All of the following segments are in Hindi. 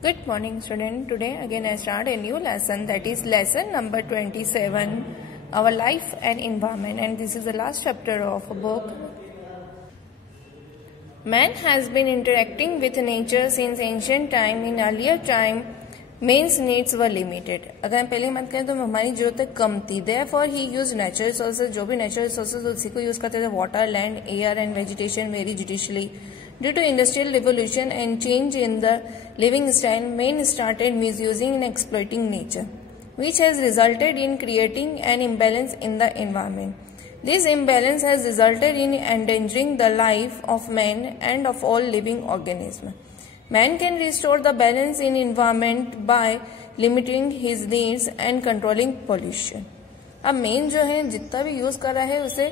Good morning, student. Today again I start a new lesson, that is lesson number 27, our life and environment, and this is the last chapter of a book. Man has been interacting with nature since ancient time. In earlier time, man's needs were limited. अगर हम पहले बात करें तो हमारी जरूरतें कम थी. Therefore he used natural resources. जो भी natural resources उसी को यूज करते थे. Water, land, air and vegetation very judiciously. Due to industrial revolution and change in the living style, men started misusing and exploiting nature, which has resulted in creating an imbalance in the environment. This imbalance has resulted in endangering the life of man and of all living organisms. Man can restore the balance in environment by limiting his needs and controlling pollution. अब मेन जो है जितना भी यूज कर रहा है उसे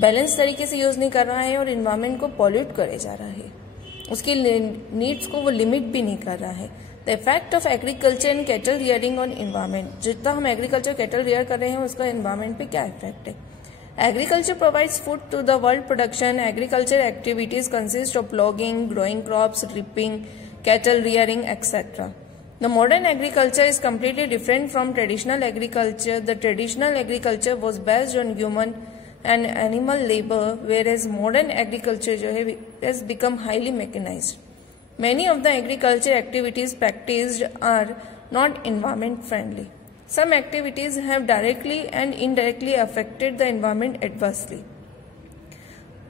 बैलेंस तरीके से यूज नहीं कर रहा है और इन्वायरमेंट को पॉल्यूट करे जा रहा है. उसकी नीड्स को वो लिमिट भी नहीं कर रहा है. The effect of agriculture and cattle rearing on environment. जितना हम एग्रीकल्चर कैटल रियर कर रहे हैं उसका इन्वायरमेंट पे क्या इफेक्ट है. Agriculture provides food to the world production. Agriculture activities consist of logging, growing crops, reaping, cattle rearing, etc. The modern agriculture is completely different from traditional agriculture. The traditional agriculture was based on human and animal labor, whereas modern agriculture has become highly mechanized. Many of the agriculture activities practiced are not environment friendly. Some activities have directly and indirectly affected the environment adversely.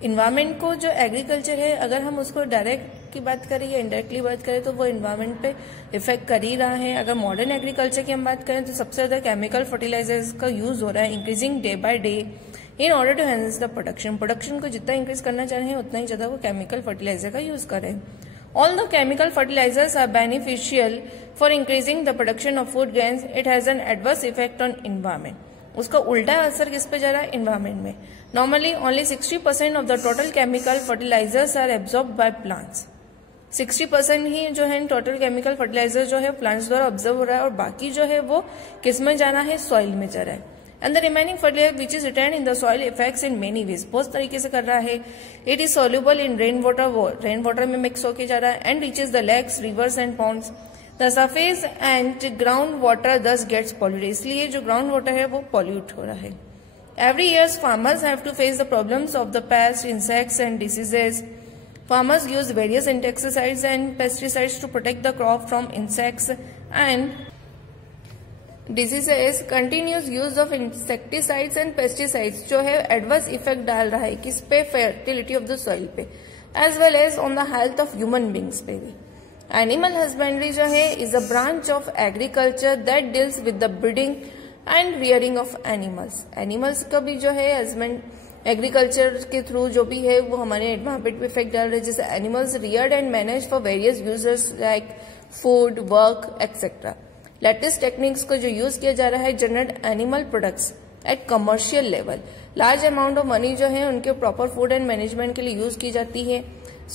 Environment को जो एग्रीकल्चर है अगर हम उसको डायरेक्ट की बात करें या इनडायरेक्टली बात करें तो वो इन्वायरमेंट पे इफेक्ट कर ही रहा है. अगर मॉडर्न एग्रीकल्चर की हम बात करें तो सबसे ज्यादा केमिकल फर्टिलाइजर्स का यूज हो रहा है, increasing day by day in order to enhance the production. Production को जितना इंक्रीज करना चाह रहे हैं उतना ही ज्यादा वो केमिकल फर्टिलाइजर का यूज कर रहे हैं. Although chemical fertilizers are beneficial for increasing the production of food grains, it has an adverse effect on environment. उसका उल्टा असर किस पे जा रहा है? environment में. Normally, only 60% of the total chemical fertilizers are absorbed by plants. 60% ही जो है टोटल केमिकल फर्टिलाइजर जो है प्लांट्स द्वारा ऑब्जर्व हो रहा है और बाकी जो है वो किस में जा रहा है? सॉइल में जा रहा है. And the remaining fertilizer which is retained in the soil affects in many ways. बहुत तरीके से कर रहा है. It is soluble in rainwater में मिक्स होके जा रहा है and reaches the lakes, rivers and ponds. The surface and ground water thus gets polluted. इसलिए जो ground water है वो pollute हो रहा है. Every year farmers have to face the problems of the pests, insects and diseases. Farmers use various insecticides and pesticides to protect the crop from insects and diseases. Continuous use of insecticides and pesticides जो है एडवर्स इफेक्ट डाल रहा है किस पे? फर्टिलिटी ऑफ द सॉइल पे as well as on the health of human beings पे भी. एनिमल हस्बेंड्री जो है is a branch of agriculture that deals with the breeding and rearing of animals. Animals का भी जो है हस्बेंड एग्रीकल्चर के थ्रू जो भी है वो हमारे एनवायरमेंट पे इफेक्ट डाल रहे हैं. जैसे animals Rudyard and manage for various users like food, work etcetera. Latest techniques को जो यूज किया जा रहा है generate animal products at commercial level. Large amount of money जो है उनके प्रॉपर फूड एंड मैनेजमेंट के लिए यूज की जाती है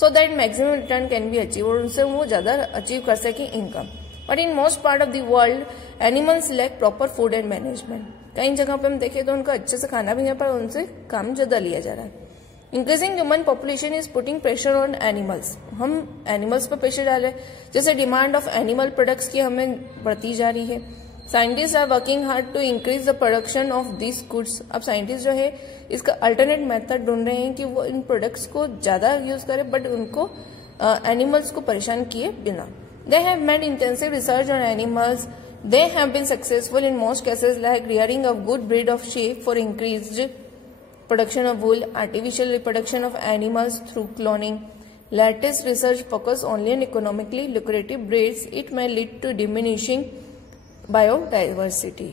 so that maximum return can be achieve और उनसे वो ज्यादा अचीव कर सके income. But in most part of the world animals lack proper food and management. कई जगह पे हम देखें तो उनको अच्छे से खाना भी नहीं पर उनसे काम ज्यादा लिया जा रहा है. Increasing human population is putting pressure on animals. हम एनिमल्स पर प्रेशर डाल रहे हैं. जैसे डिमांड ऑफ एनिमल प्रोडक्ट्स की हमें बढ़ती जा रही है. Scientist are working hard to increase the production of this goods. अब साइंटिस्ट जो है इसका अल्टरनेट मेथड ढूंढ रहे हैं कि वो इन प्रोडक्ट्स को ज्यादा यूज करें बट उनको एनिमल्स को परेशान किए बिना. They have made intensive research on animals. They have been successful in most cases like rearing of good breed of sheep for increased production of wool, artificial reproduction of animals through cloning. Latest research focus only on economically lucrative breeds. It may lead to diminishing biodiversity.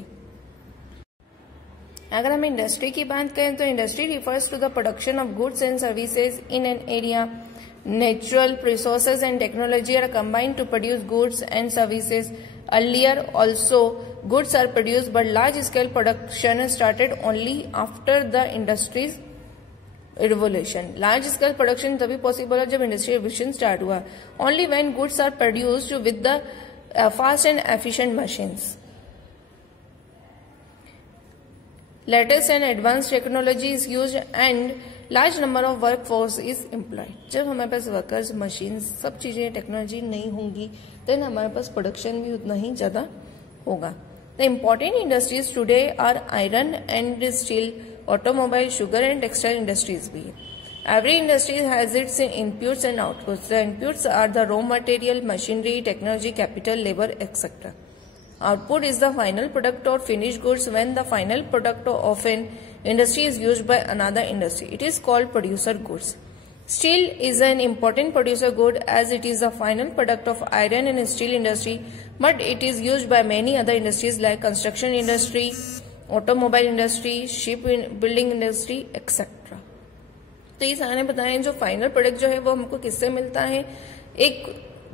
अगर हम इंडस्ट्री की बात करें तो industry refers to the production of goods and services in an area. Natural resources and technology are combined to produce goods and services. Earlier also goods are produced but large scale production started only after the industry's revolution. Large scale production तभी possible है जब इंडस्ट्री revolution start हुआ. Only when goods are produced with the fast and efficient machines. Latest and advance technology is use and large number of work force is employed. जब हमारे पास वर्कर्स, मशीन, सब चीजें, टेक्नोलॉजी नहीं होंगी देन हमारे पास प्रोडक्शन भी उतना ही ज्यादा होगा। The important industries today are iron and steel, automobile, sugar and textile industries भी है। Every industry has its inputs and outputs. The inputs are the raw material, machinery, technology, capital, labor, etc. Output is the final product or finished goods when the final product of an industry is used by another industry. It is called producer goods. Steel is an important producer good as it is the final product of iron and steel industry, but it is used by many other industries like construction industry, automobile industry, ship building industry, etc. तो ये सारे बताएं जो फाइनल प्रोडक्ट जो है वो हमको किससे मिलता है, एक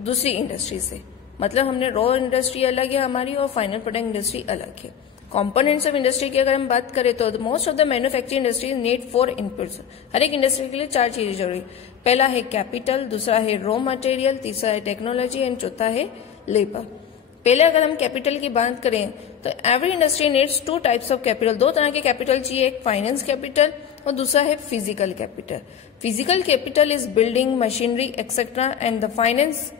दूसरी इंडस्ट्री से। मतलब हमने रॉ इंडस्ट्री अलग है हमारी और फाइनल प्रोडक्ट इंडस्ट्री अलग है। कंपोनेंट्स ऑफ इंडस्ट्री की अगर हम बात करें तो most of the manufacturing industries need 4 inputs. हर एक इंडस्ट्री के लिए 4 चीजें जरूरी। पहला है कैपिटल, दूसरा है रॉ मटेरियल, तीसरा है टेक्नोलॉजी एंड चौथा है लेबर। पहले अगर हम कैपिटल की बात करें तो every industry needs 2 types of capital. 2 तरह के कैपिटल चाहिए, एक फाइनेंस कैपिटल और दूसरा है physical capital. Physical capital is building, machinery etcetera and the finance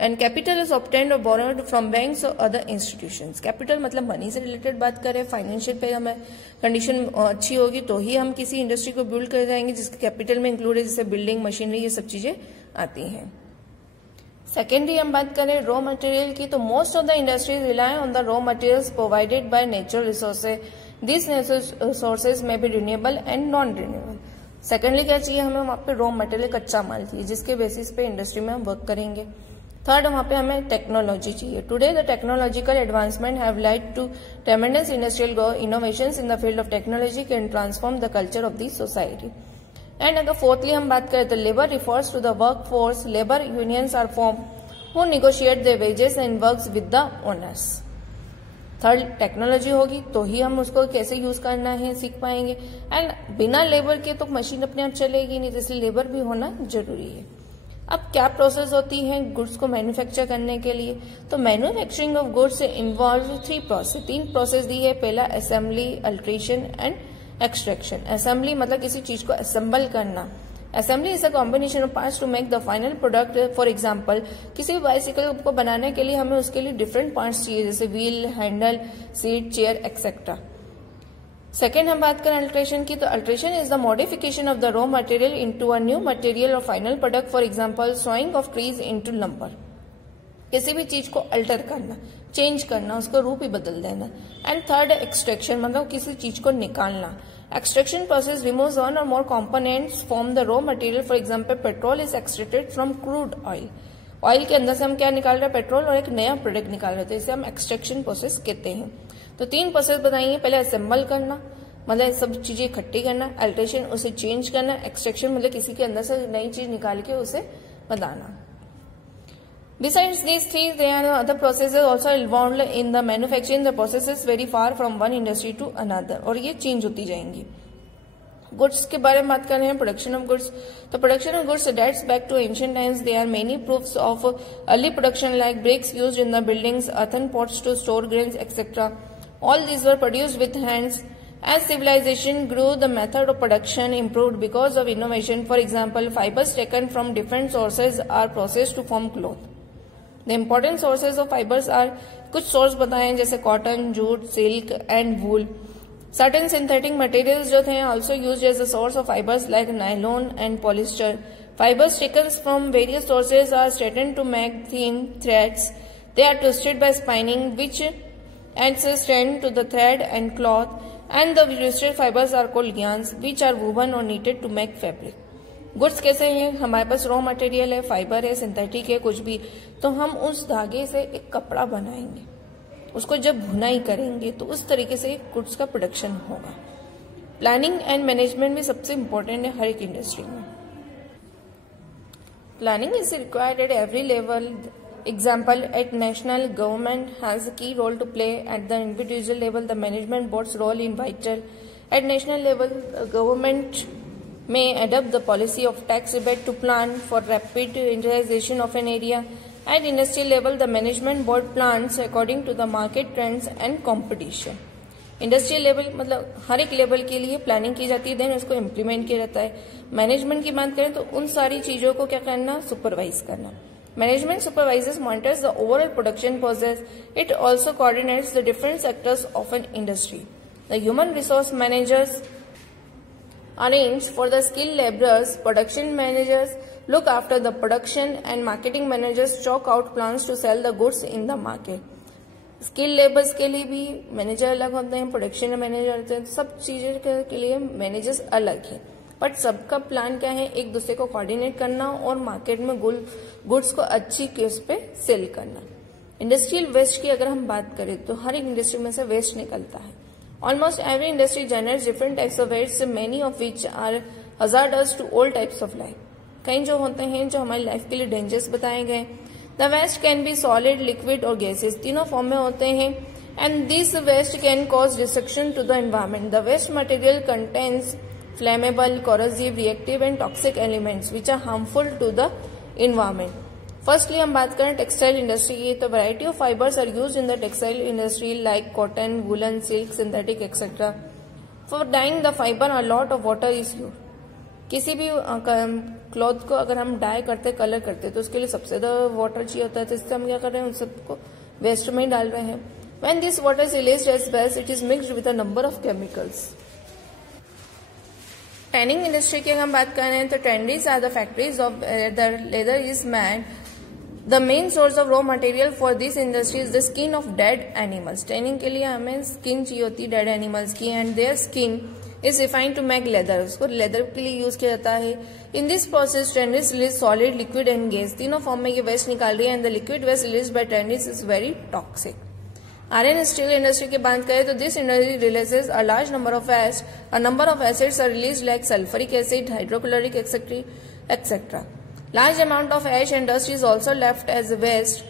and capital is obtained और बोरोड फ्रॉम बैंक्स और अदर इंस्टीट्यूशंस। कैपिटल मतलब मनी से रिलेटेड बात करें, फाइनेंशियल पे हमें कंडीशन अच्छी होगी तो ही हम किसी इंडस्ट्री को बिल्ड कर जाएंगे जिसके कैपिटल में इंक्लूड है, जैसे बिल्डिंग, मशीनरी, ये सब चीजें आती हैं। सेकेंडरी हम बात करें रॉ मटेरियल की तो most of the industries rely on the raw materials provided by natural resources. This resources may be renewable and non renewable. Secondly क्या चाहिए हमें, वहां पे रॉ मटेरियल, कच्चा माल चाहिए जिसके बेसिस पे इंडस्ट्री में हम वर्क करेंगे। थर्ड, वहां पे हमें टेक्नोलॉजी चाहिए। Today the technological advancement have led to tremendous industrial innovations in the field of technology can transform the culture of the society. And अगर फोर्थली हम बात करें तो labour refers to the work force. Labour unions are form who negotiate the wages and works with the owners. Third, technology होगी तो ही हम उसको कैसे यूज करना है सीख पाएंगे। एंड बिना लेबर के तो मशीन अपने आप चलेगी नहीं, इसलिए लेबर भी होना जरूरी है। अब क्या प्रोसेस होती है गुड्स को मैन्युफैक्चर करने के लिए, तो manufacturing of goods involve 3 process दी है। पहला assembly, alteration and extraction. Assembly मतलब किसी चीज को असेंबल करना। Assembly is a combination of parts to make the final product. For example किसी भी बाइसिकल को बनाने के लिए हमें उसके लिए डिफरेंट पार्ट्स चाहिए, जैसे wheel, handle, seat, chair etcetera. Second हम बात करें अल्ट्रेशन की तो alteration is the modification of the raw material into a new material और final product. For example sawing of trees into lumber. किसी भी चीज को अल्टर करना, चेंज करना, उसको रूप ही बदल देना। एंड थर्ड एक्सट्रैक्शन मतलब किसी चीज को निकालना। Extraction process removes one or more components from the raw material. For example, petrol is extracted from crude oil. Oil के अंदर से हम क्या निकाल रहे हैं, पेट्रोल, और एक नया प्रोडक्ट निकाल रहे थे, इसे हम एक्सट्रैक्शन प्रोसेस कहते हैं। तो 3 प्रोसेस बताएंगे। पहले असेंबल करना मतलब सब चीजें इकट्ठी करना, अल्ट्रेशन उसे चेंज करना, एक्सट्रैक्शन मतलब किसी के अंदर से नई चीज निकाल के उसे बनाना। Besides these 3, there are other processes also involved in the manufacturing. The processes vary far from one industry to another और ये चेंज होती जाएंगी। गुड्स के बारे में बात कर रहे हैं, प्रोडक्शन ऑफ गुड्स। तो production of goods dates back to ancient times. There are many proofs of early production like bricks used in the buildings, earthen pots to store grains, etc. All these were produced with hands. As civilization grew, the method of production improved because of innovation. For example, fibers taken from different sources are processed to form cloth. The important sources of fibers are कुछ सोर्स बताए जैसे cotton, jute, silk and wool. Certain synthetic materials जो थे also used as a source of fibers like nylon and polyester. Fibers taken from various sources are straightened to make thin threads. They are twisted by spinning, which adds a strength to the thread and cloth. And the twisted fibers are called yarns, which are woven or knitted to make fabric. Goods कैसे हैं, हमारे पास रॉ मटेरियल है, फाइबर है, सिंथेटिक है, कुछ भी, तो हम उस धागे से एक कपड़ा बनाएंगे, उसको जब भुनाई करेंगे तो उस तरीके से गुड्स का प्रोडक्शन होगा। प्लानिंग एंड मैनेजमेंट भी सबसे इम्पोर्टेंट है हर एक इंडस्ट्री में। Planning is required at every level. Example, at national government has a key role to play. At the individual level the management boards role in vital. At national level government may adopt the policy of tax rebate to plan for rapid utilization of an area. At industrial level, the management board plans according to the market trends and competition. Industrial level मतलब हर एक लेवल के लिए प्लानिंग की जाती है, देन उसको इम्प्लीमेंट किया जाता है। मैनेजमेंट की बात करें तो उन सारी चीजों को क्या करना, सुपरवाइज करना। Management supervises, monitors the overall production process. It also coordinates the different sectors of an industry. The human resource managers arrange for the skilled laborers. Production managers look after the production, and marketing managers chalk out plans to sell the goods in the market. Skill labours के लिए भी मैनेजर अलग होते हैं, प्रोडक्शन मैनेजर होते हैं, सब चीजें के लिए मैनेजर्स अलग हैं, बट सबका प्लान क्या है, एक दूसरे को कोऑर्डिनेट करना और मार्केट में गुड्स को अच्छी केस पे सेल करना। इंडस्ट्रियल वेस्ट की अगर हम बात करें तो हर एक इंडस्ट्री में से वेस्ट निकलता है। Almost every industry generates different types of waste, many of which are hazardous to all types of life. कई जो होते हैं जो हमारी लाइफ के लिए डेंजरस बताए गए। The waste can be solid, liquid और गैसेस, तीनों फॉर्म में होते हैं, and this waste can cause destruction to the environment. The waste material contains flammable, corrosive, reactive and toxic elements which are harmful to the environment. Firstly हम बात करें टेक्सटाइल इंडस्ट्री की, तो variety of fibers are used in the textile industry like cotton, woolen, silk, synthetic etc. For dyeing the fiber a lot of water is used. किसी भी क्लॉथ को अगर हम डाई करते, कलर करते तो उसके लिए सबसे ज्यादा वाटर चाहिए होता है, तो इससे हम क्या कर रहे हैं, उन सबको वेस्ट में ही डाल रहे हैं। When this water is released as waste, it is mixed with a number of chemicals. Tanning industry की अगर हम बात कर रहे हैं तो tanneries are the factories of leather is made. The main source of raw material for this industry is the skin of dead animals. Tanning के लिए हमें स्किन चाहिए होती है डेड एनिमल्स की, and their skin is refined to make leather. उसको लेदर के लिए यूज किया जाता है। In this process tanneries release solid, liquid and gas, तीनों फॉर्म में ये वेस्ट निकाल रही है, and the liquid waste release by tanneries is very toxic. Iron steel industry की बात करें तो this industry releases a large number of waste, a number of acids are release like sulphuric acid, hydrochloric etcetera. Large amount of ash and dust is also left as waste.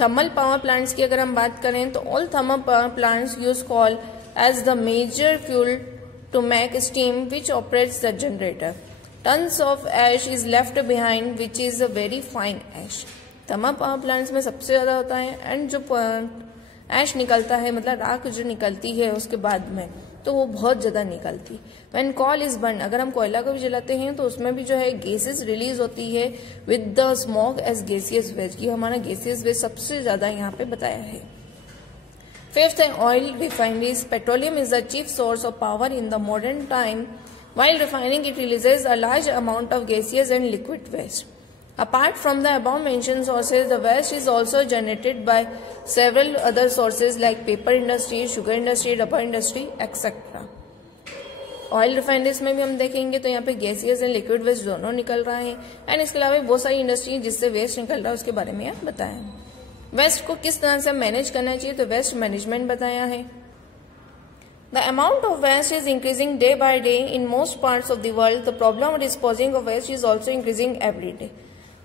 Thermal power plants की अगर हम बात करें तो all thermal power plants use coal as the major fuel to make steam which operates the generator. Tons of ash is left behind which is a very fine ash. Thermal power plants में सबसे ज्यादा होता है, एंड जो ऐश निकलता है मतलब राख जो निकलती है उसके बाद में, तो वो बहुत ज्यादा निकलती। व्हेन कॉल इज बर्न, अगर हम कोयला को भी जलाते हैं तो उसमें भी जो है गैसेस रिलीज होती है with the smoke as gaseous waste. ये हमारा गैसियस वेस्ट सबसे ज्यादा यहाँ पे बताया है। फिफ्थ है oil refineries. Petroleum is the chief source of power in the modern time. While refining it releases a large amount of gaseous and liquid waste. Apart from the above mentioned sources, the waste is also generated by several other sources like paper industry, sugar industry, rubber industry, etc. Oil refineries में भी हम देखेंगे तो यहाँ पे गैसियस एंड लिक्विड वेस्ट दोनों निकल रहा है, एंड इसके अलावा बहुत सारी इंडस्ट्री जिससे वेस्ट निकल रहा है उसके बारे में यहाँ बताया। वेस्ट को किस तरह से मैनेज करना चाहिए तो वेस्ट मैनेजमेंट बताया है। The amount of waste is increasing day by day in most parts of the world. The problem of disposing of waste is also increasing every day.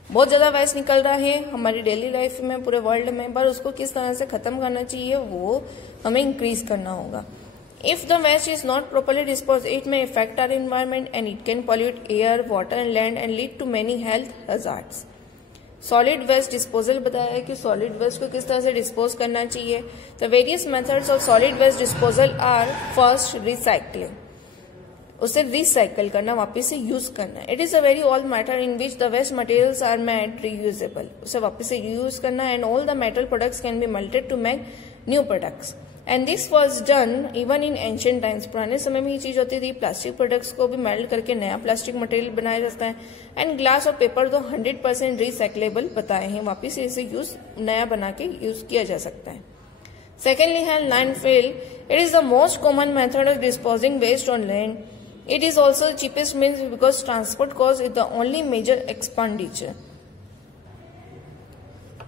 बहुत ज्यादा वेस्ट निकल रहा है हमारी डेली लाइफ में पूरे वर्ल्ड में, पर उसको किस तरह से खत्म करना चाहिए वो हमें इंक्रीज करना होगा। If the waste is not properly dispose, it may effect our environment and it can pollute air, water and land and lead to many health hazards. Solid waste disposal बताया है कि सॉलिड वेस्ट को किस तरह से डिस्पोज करना चाहिए। The various methods of solid waste disposal are first recycling, उसे रिसाइकल करना, वापस से यूज करना। It is a very old matter in which the waste materials are made reusable, उसे वापस से यूज करना, and all the metal products can be melted to make new products, and this was done even in ancient times. पुराने समय में ये चीज होती थी, प्लास्टिक प्रोडक्ट्स को भी मेल्ट करके नया प्लास्टिक मटेरियल बनाया जाता है, एंड ग्लास और पेपर तो 100% रिसाइकलेबल बताए हैं, वापस से इसे यूज नया बना के यूज किया जा सकता है। सेकेंडली है landfill. It is the most common method of disposing waste on land. It is also the cheapest means because transport cost is the only major expenditure.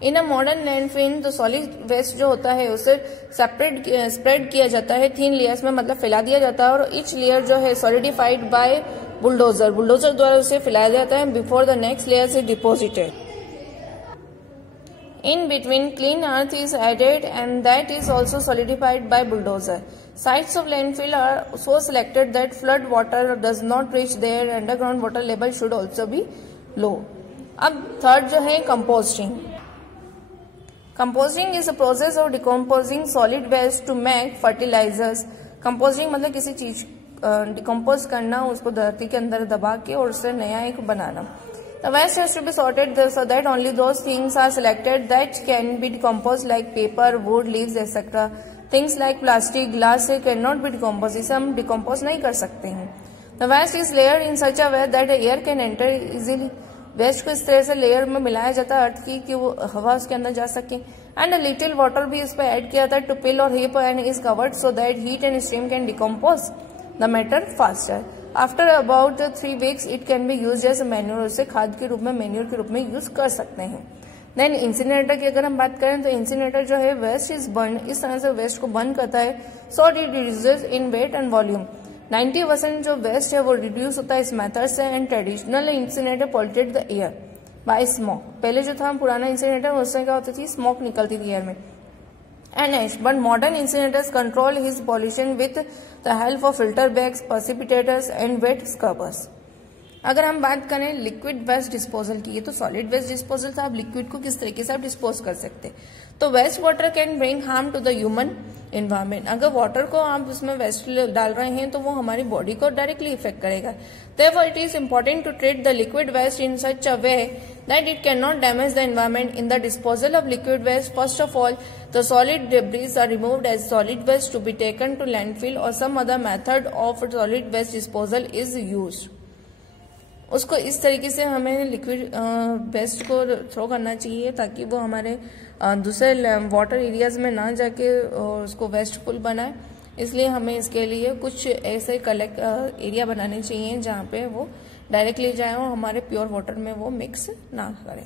In a modern landfill, तो solid waste जो होता है उसे स्प्रेड किया जाता है थिन लेयर्स में, मतलब फैला दिया जाता है, और each layer जो है solidified by bulldozer द्वारा उसे फैलाया जाता है before the next layer is deposited. In between, clean earth is added and that is also solidified by bulldozer. Sites of landfill are so selected that flood water does not reach there. Underground water level should also be low. अब थर्ड जो है composting. Composing is a process of decomposing solid waste to make fertilizers. Composing मतलब किसी चीज डिकम्पोज करना, उसको धरती के अंदर दबा के और उससे नया एक बनाना। The waste has to be sorted so that only those things are selected that can be decomposed like paper, wood, leaves, etc. Things like plastic, glass cannot be decomposed. इसे हम डिकम्पोज नहीं कर सकते हैं। The waste is layered in such a way that the air can enter easily. Waste को इस तरह से लेयर में मिलाया जाता है अर्थ की कि वो हवा उसके अंदर जा सके। एंड लिटिल वाटर भी उस पर ऐड किया था टू पिल और heap and is covered so that heat and steam can decompose the matter faster. After about 3 weeks it can be use as manure. उसे खाद के रूप में, मैन्योर के रूप में यूज कर सकते हैं। देन इंसिनेटर की अगर हम बात करें तो इंसिनेटर जो है वेस्ट इज बर्न, इस तरह से वेस्ट को बर्न करता है so it reduces in weight and volume. 90% जो वेस्ट है वो रिड्यूस होता है इस मेथड से। And traditional incinerator polluted the air by smoke. पहले जो था पुराना इंसिनेटर उससे क्या होती थी, स्मोक निकलती थी एयर में and ash. But modern incinerators control his pollution with the help of filter bags, precipitators and wet scrubbers. अगर हम बात करें लिक्विड वेस्ट डिस्पोजल की, ये तो सॉलिड वेस्ट डिस्पोजल था, अब लिक्विड को किस तरीके से आप डिस्पोज कर सकते हैं। तो waste water can bring harm to the human environment. अगर वाटर को आप उसमें वेस्ट डाल रहे हैं तो वो हमारी बॉडी को डायरेक्टली इफेक्ट करेगा। Therefore, it is important to treat the liquid waste in such a way that it cannot damage the environment. In the disposal of liquid waste, first of all, the solid debris are removed as solid waste to be taken to landfill or some other method of solid waste disposal is used. उसको इस तरीके से हमें लिक्विड वेस्ट को थ्रो करना चाहिए ताकि वो हमारे दूसरे वाटर एरियाज में ना जाके उसको वेस्टफुल बनाए। इसलिए हमें इसके लिए कुछ ऐसे कलेक्ट एरिया बनाने चाहिए जहाँ पे वो डायरेक्टली जाए और हमारे प्योर वाटर में वो मिक्स ना करें।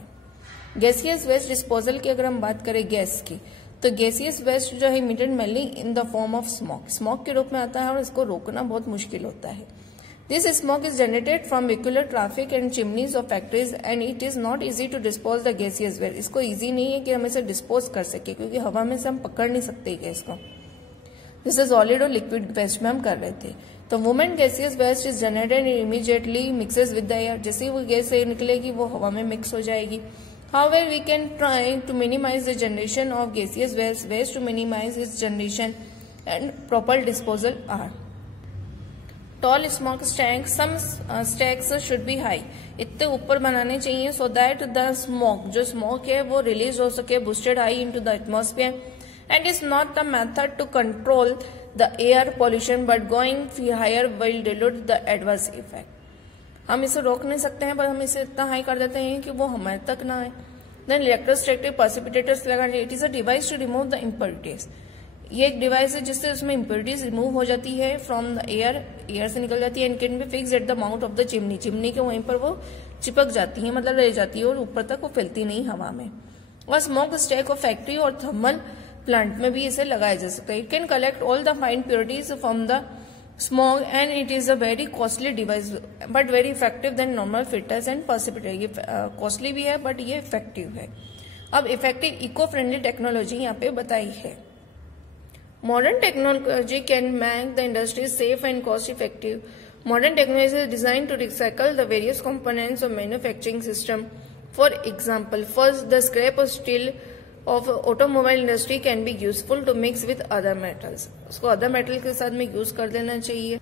गैसियस वेस्ट डिस्पोजल की अगर हम बात करें गैस की, तो गैसियस वेस्ट जो है emitted mainly in the form of smoke, smoke के रूप में आता है और इसको रोकना बहुत मुश्किल होता है। This smoke is generated from vehicular traffic and chimneys of factories and it is not easy to dispose the gaseous waste. इसको इजी नहीं है कि हम इसे डिस्पोज कर सके क्योंकि हवा में से हम पकड़ नहीं सकते गैस को, जिससे सॉलिड और लिक्विड वेस्ट में हम कर रहे थे। तो women gaseous waste is generated immediately mixes with the air. जैसे ही वो गैस निकलेगी वो हवा में मिक्स हो जाएगी। However, we can try to minimize the generation of gaseous waste. Ways to minimize its generation and proper disposal are tall smoke stacks. Some stacks should be high. इतने ऊपर बनाने चाहिए so that the smoke, जो smoke है वो release हो सके boosted high into the atmosphere. And it's not the method to control the air pollution, but going higher will dilute the adverse effect. हम इसे रोक नहीं सकते हैं पर हम इसे इतना हाई कर देते हैं कि वो हमारे तक ना आए। देन इलेक्ट्रोस्टैटिक प्रेसिपिटेटर्स लगाने, it is a device to remove the impurities. ये एक डिवाइस है जिससे उसमें इम्प्योरिटीज रिमूव हो जाती है फ्रॉम द एयर, एयर से निकल जाती है and can be fix at the mouth of the chimney. Chimney के वहीं पर वो चिपक जाती है, मतलब रह जाती है और ऊपर तक वो फैलती नहीं हवा में। और स्मोक स्टैक ऑफ फैक्ट्री और थर्मल प्लांट में भी इसे लगाया जा सकता है। It can collect all the fine purities from the smoke and it is a very costly device but very effective then normal filters and precipitator. ये कॉस्टली भी है बट ये इफेक्टिव है। अब इफेक्टिव इको फ्रेंडली टेक्नोलॉजी यहाँ पे बताई है। Modern technology can make the industry safe and cost effective. Modern technology is design to recycle the various components of manufacturing system. For example, first the scrap of steel of automobile industry can be useful to mix with other metals. उसको other metal के साथ में यूज कर देना चाहिए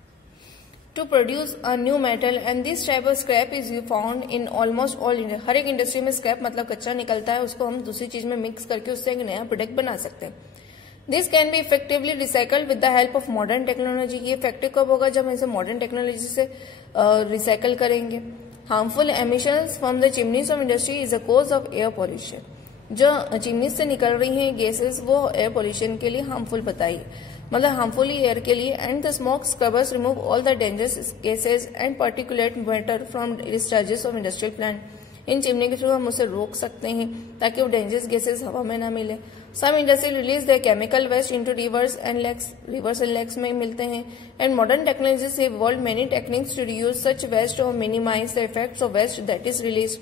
to produce a new metal and this type of scrap is found in almost all industry. हर एक इंडस्ट्री में स्क्रैप मतलब कच्चा निकलता है, उसको हम दूसरी चीज में मिक्स करके उससे एक नया प्रोडक्ट बना सकते हैं। This can be effectively recycled with the help of modern technology. ये इफेक्टिव कब होगा, जब हम इसे मॉडर्न टेक्नोलॉजी से रिसाइकल करेंगे। Harmful emissions from the chimneys of industry is a cause of air pollution. जो चिमनी से निकल रही हैं गैसेस वो एयर पोल्यूशन के लिए हार्मफुल बताई, मतलब हार्मफुल ही एयर के लिए। And the smoke scrubbers remove all the dangerous gases and particulate matter from discharges of industrial plant. In chimney के थ्रू हम उसे रोक सकते हैं ताकि वो डेंजरस गैसेस हवा में ना मिले। Some industry release the chemical waste into rivers and lakes में मिलते हैं। एंड मॉडर्न टेक्नोलॉजी से evolve many techniques to reuse such waste और minimize the effects of waste that is release.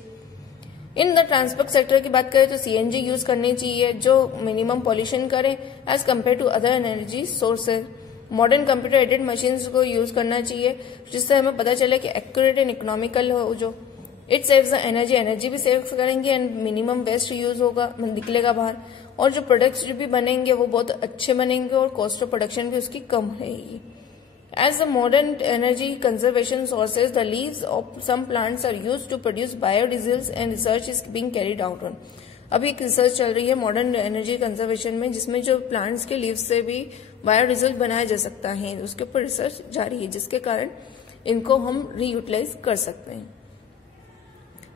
In the transport sector की बात करें तो सीएनजी यूज करनी चाहिए जो मिनिमम पॉल्यूशन करे as compare to other energy sources. Modern computer aided machines को यूज करना चाहिए जिससे हमें पता चले कि एक्यूरेट एंड इकोनॉमिकल हो जो इट सेव्स द एनर्जी भी सेव करेंगे एंड मिनिमम वेस्ट यूज होगा, निकलेगा बाहर, और जो प्रोडक्ट्स जो भी बनेंगे वो बहुत अच्छे बनेंगे और कॉस्ट ऑफ प्रोडक्शन भी उसकी कम रहेगी. As the modern energy conservation sources, the leaves of some plants are used to produce biodiesels and research is being carried out on. अभी एक रिसर्च चल रही है मॉडर्न एनर्जी कंजर्वेशन में, जिसमें जो प्लांट्स के लीव्स से भी बायोडीजल बनाया जा सकता है, उसके ऊपर रिसर्च जारी है, जिसके कारण इनको हम रीयूटिलाइज कर सकते हैं.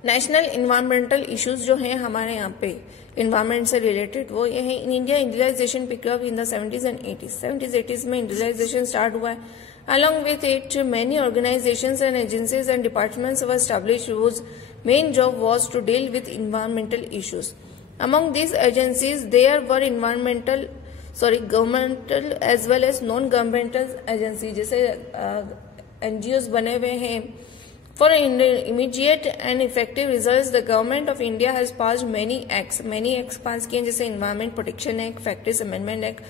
नेशनल इन्वायरमेंटल इश्यूज जो हैं हमारे यहाँ पे इन्वायरमेंट से रिलेटेड, वो ये है. In India industrialization pickup in the 70s and 80s. 70s 80s में इंडस्ट्रियलाइजेशन स्टार्ट हुआ है. Along with it, many organizations and agencies and departments were established whose main job was to deal with environmental issues. Among these agencies, there were governmental as well as non-governmental agencies. जैसे NGOs बने हुए हैं. For immediate and effective results, the government of India has passed many acts. Many acts पास किए जैसे Environment Protection Act, Factories Amendment Act,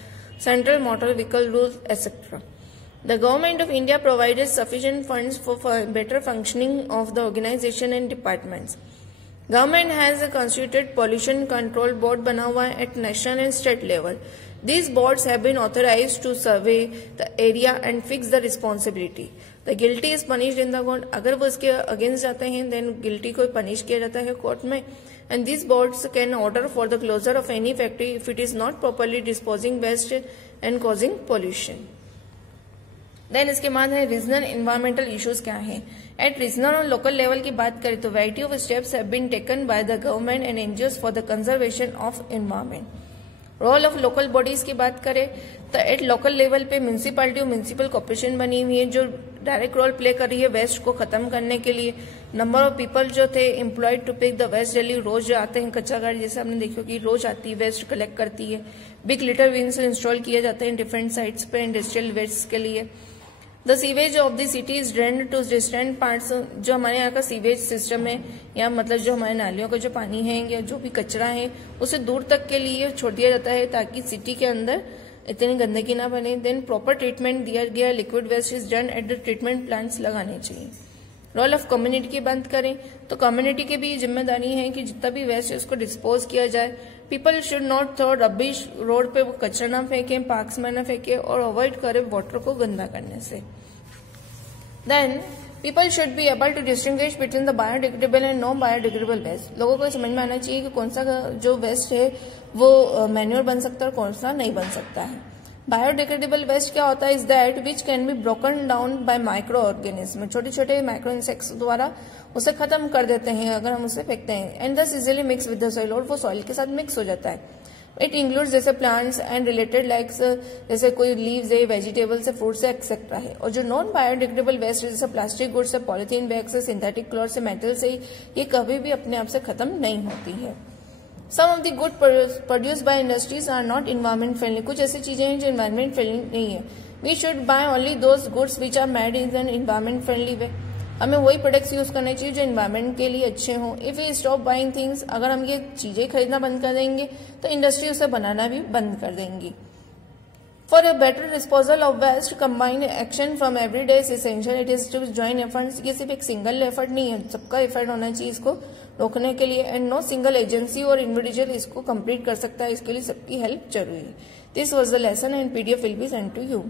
Central Motor Vehicle Rules, etc. The government of India provided sufficient funds for better functioning of the organization and departments. Government has constituted pollution control board बना हुआ है at national and state level. These boards have been authorized to survey the area and fix the responsibility. The guilty is punished in the court. अगर वो इसके against जाते हैं then guilty को punish किया जाता है कोर्ट में. And these boards can order for the closure of any factory if it is not properly disposing waste and causing pollution. Then इसके बाद है रीजनल इन्वायरमेंटल इश्यूज क्या है. एट रीजनल और लोकल लेवल की बात करें तो variety of steps have been taken by the government and NGOs for the conservation of environment. Role of local bodies की बात करें तो एट लोकल लेवल पे म्यूनिसिपैलिटी और म्यूनिसिपल कॉर्पोरेशन बनी हुई है जो डायरेक्ट रोल प्ले कर रही है वेस्ट को खत्म करने के लिए. नंबर ऑफ पीपल जो थे employed to pick the waste daily, रोज आते हैं कच्चा गाड़ी जैसे हमने देखो कि रोज आती है वेस्ट कलेक्ट करती है. बिग लिटर विंस इंस्टॉल किए जाते हैं डिफरेंट साइट्स पे इंडस्ट्रियल वेस्ट के लिए. The sewage of the city is drained to distant parts. जो हमारे यहाँ का सीवेज सिस्टम है या मतलब जो हमारे नालियों का जो पानी है या जो भी कचरा है उसे दूर तक के लिए छोड़ दिया जाता है ताकि सिटी के अंदर इतनी गंदगी ना बने. देन प्रॉपर ट्रीटमेंट दिया गया. Liquid waste is done at the treatment plants लगाने चाहिए. रोल ऑफ कम्युनिटी की बात करें तो कम्युनिटी की भी जिम्मेदारी है कि जितना भी वेस्ट है उसको डिस्पोज किया जाए. People should not throw rubbish. Road पे वो कचरा ना फेंके, पार्क्स में ना फेंके और अवॉइड करें वाटर को गंदा करने से. Then people should be able to distinguish between the biodegradable and non biodegradable waste. लोगों को समझ में आना चाहिए कि कौन सा जो वेस्ट है वो मैन्योर बन सकता है और कौन सा नहीं बन सकता है. बायोडिग्रेडेबल वेस्ट क्या होता है is that which can be broken down by micro organism. छोटे छोटे माइक्रो इंसेक्ट्स द्वारा उसे खत्म कर देते हैं अगर हम उसे फेंकते हैं. एंड दस easily mix with the soil, और वो सॉइल के साथ मिक्स हो जाता है. इट इंक्लूड्स जैसे प्लांट्स एंड रिलेटेड लाइक्स जैसे कोई लीव्स है, वेजिटेबल्स है, फ्रूट्स है, एक्सेट्रा है. और जो नॉन बायोडिग्रेडेबल वेस्ट है जैसे प्लास्टिक गुड्स है, पॉलिथीन बैग्स है, सिंथेटिक क्लॉथ से, मेटल से, ये कभी भी अपने आप से खत्म नहीं होती है. Some of the good produce by industries are not environment friendly. कुछ ऐसी चीजें हैं जो इन्वायरमेंट फ्रेंडली नहीं है. We should buy only those goods which are made in an environment friendly way. हमें वही प्रोडक्ट्स यूज करने चाहिए जो इन्वायरमेंट के लिए अच्छे हों. If we stop buying things, अगर हम ये चीजें खरीदना बंद कर देंगे तो इंडस्ट्री उसे बनाना भी बंद कर देंगी. For a better disposal of waste combined action from every day is essential. It is to join efforts. ये सिर्फ एक सिंगल एफर्ट नहीं है, सबका एफर्ट होना चाहिए इसको रोकने के लिए. एंड नो सिंगल एजेंसी और इंडिविजुअल इसको कंप्लीट कर सकता है, इसके लिए सबकी हेल्प जरूरी है. This was the lesson and PDF will be send to you.